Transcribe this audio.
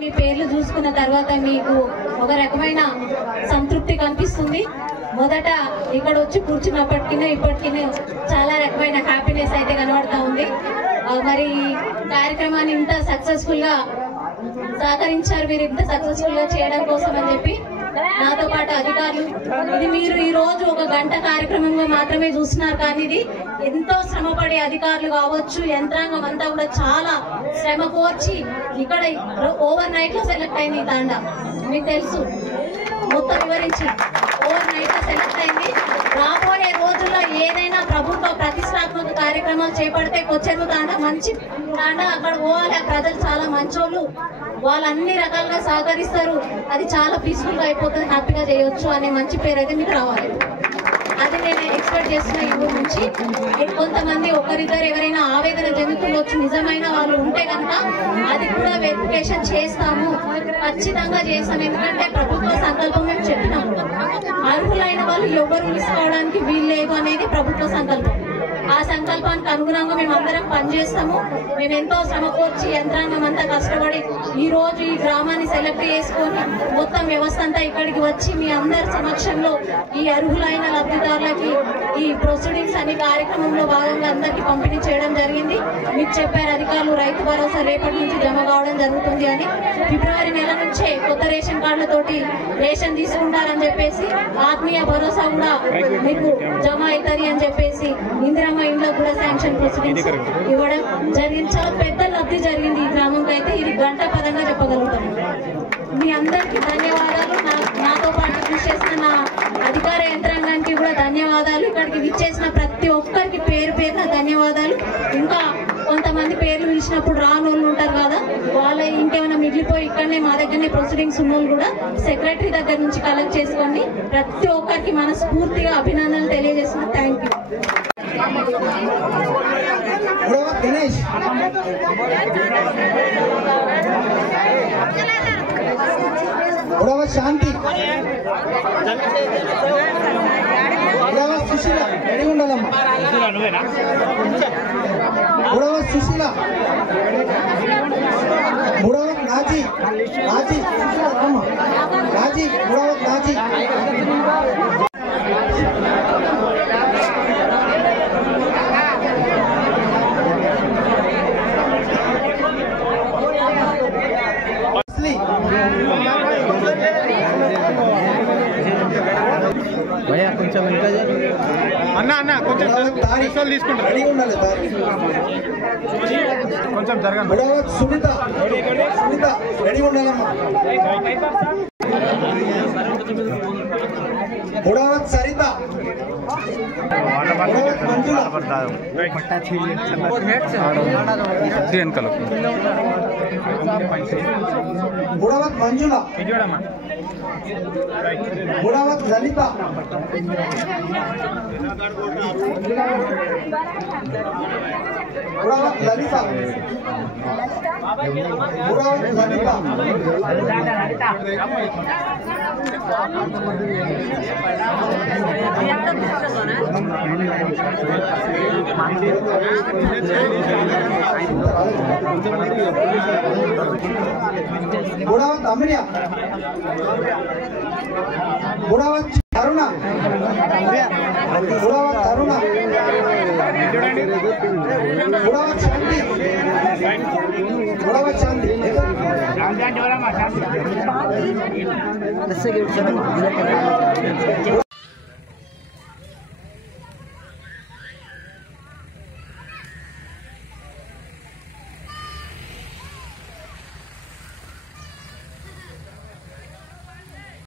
మీ పేర్లు చూసుకున్న తర్వాత మీకు ఒక రకమైన సంతృప్తి కనిపిస్తుంది. మొదట ఇక్కడ వచ్చి కూర్చున్నప్పటికీ ఇప్పటికీ చాలా రకమైన హ్యాపీనెస్ అయితే కనబడతా ఉంది. మరి కార్యక్రమాన్ని ఇంత సక్సెస్ఫుల్ గా సహకరించారు, మీరు ఇంత సక్సెస్ఫుల్ గా చేయడం కోసం అని చెప్పి నాతో పాటు అధికారులు. ఇది మీరు ఈ రోజు ఒక గంట కార్యక్రమంగా మాత్రమే చూస్తున్నారు, కానీ ఇది ఎంతో శ్రమపడే అధికారులు కావచ్చు, యంత్రాంగం అంతా కూడా చాలా శ్రమ కోర్చి ఇక్కడ ఓవర్ నైట్ లో సెలెక్ట్ అయింది. ఈ తాండా మీకు తెలుసు, మొత్తం వివరించి ఓవర్ నైట్ లో సెలెక్ట్ అయింది. రాబోయే రోజుల్లో ఏదైనా ప్రభుత్వ ప్రతిష్టాత్మక కార్యక్రమాలు చేపడితే కొచ్చెరువు తాండా మంచి తాండా, అక్కడ పోవాలి. ప్రజలు చాలా మంచోళ్ళు, వాళ్ళు అన్ని రకాలుగా సహకరిస్తారు. అది చాలా పీస్ఫుల్ గా అయిపోతుంది, హ్యాపీగా చేయొచ్చు అనే మంచి పేరు అయితే మీకు రావాలి. అది నేను ఎక్స్పెక్ట్ చేస్తున్నా. ఈ ఊరు నుంచి కొంతమంది ఒకరిద్దరు ఎవరైనా ఆవేదన చెందుతుండొచ్చు, నిజమైన వాళ్ళు ఉంటే కనుక అది కూడా వెరిఫికేషన్ చేస్తాము, ఖచ్చితంగా చేస్తాం. ఎందుకంటే ప్రభుత్వ సంకల్పం మేము చెప్పినాము, అర్హులైన వాళ్ళు ఎవరు తీసుకోవడానికి వీల్లేదు అనేది ప్రభుత్వ సంకల్పం. ఆ సంకల్పానికి అనుగుణంగా మేము అందరం పనిచేస్తాము. మేము ఎంతో శ్రమకూర్చి యంత్రాంగం అంతా కష్టపడి ఈ రోజు ఈ గ్రామాన్ని సెలెక్ట్ చేసుకొని మొత్తం వ్యవస్థ అంతా ఇక్కడికి వచ్చి మీ అందరి సమక్షంలో ఈ అర్హులైన లబ్ధిదారులకి ఈ ప్రొసీడింగ్స్ అనే కార్యక్రమంలో భాగంగా అందరికీ పంపిణీ చేయడం జరిగింది. మీకు చెప్పారు అధికారులు, రైతు భరోసా రేపటి నుంచి జమ కావడం జరుగుతుంది అని. ఫిబ్రవరి నెల నుంచే కొత్త రేషన్ కార్డులతోటి రేషన్ తీసుకుంటారని చెప్పేసి, ఆత్మీయ భరోసా కూడా మీకు జమ అవుతుంది అని చెప్పేసి, ఇందిరమ్మ ఇంట్లో కూడా శాంక్షన్ ప్రొసీడింగ్స్ ఇవ్వడం జరిగింది. చాలా పెద్ద లబ్ధి జరిగింది ఈ గ్రామంకి అయితే. ఇది గంట పదంగా చెప్పగలుగుతాము. మీ అందరికీ ధన్యవాదాలు. నాతో పాటు కృషి చేసిన నా అధికార యంత్రాంగానికి కూడా ధన్యవాదాలు. ఇక్కడికి విచ్చేసిన ప్రతి ఒక్కరికి పేరు పేరున ధన్యవాదాలు. ఇంకా కొంతమంది పేర్లు పిలిచినప్పుడు రానోళ్ళు ఉంటారు కదా, వాళ్ళ ఇంకేమైనా మిగిలిపోయి ఇక్కడనే మా దగ్గరనే ప్రొసీడింగ్స్ ఉన్నోళ్ళు కూడా సెక్రటరీ దగ్గర నుంచి కలెక్ట్ చేసుకోండి. ప్రతి ఒక్కరికి మనస్ఫూర్తిగా అభినందనలు తెలియజేస్తున్నా. Thank you. Ganesh Shanti Sushila ready ఉండాలమ్మా. సుశీల నాజీ నాజీ నాజీ నాజీ భయ్యా కొంచెం ఇంకా అన్న కొంచెం తీసుకుంటారు, రెడీ ఉండాలి. కొంచెం జరగండి. సునీత సునీత రెడీ ఉండాలమ్మా. బుడవత్ సరిత మంజుల బుడవత్ మంజుల బుడవత్ లలిత బుడవత్ లలిత బుడవత్ లలిత బుడవత్ అమరియా బుడవత్ తరుణ బుడవత్ తరుణ బుడవత్ శాంతి బుడవత్ శాంతి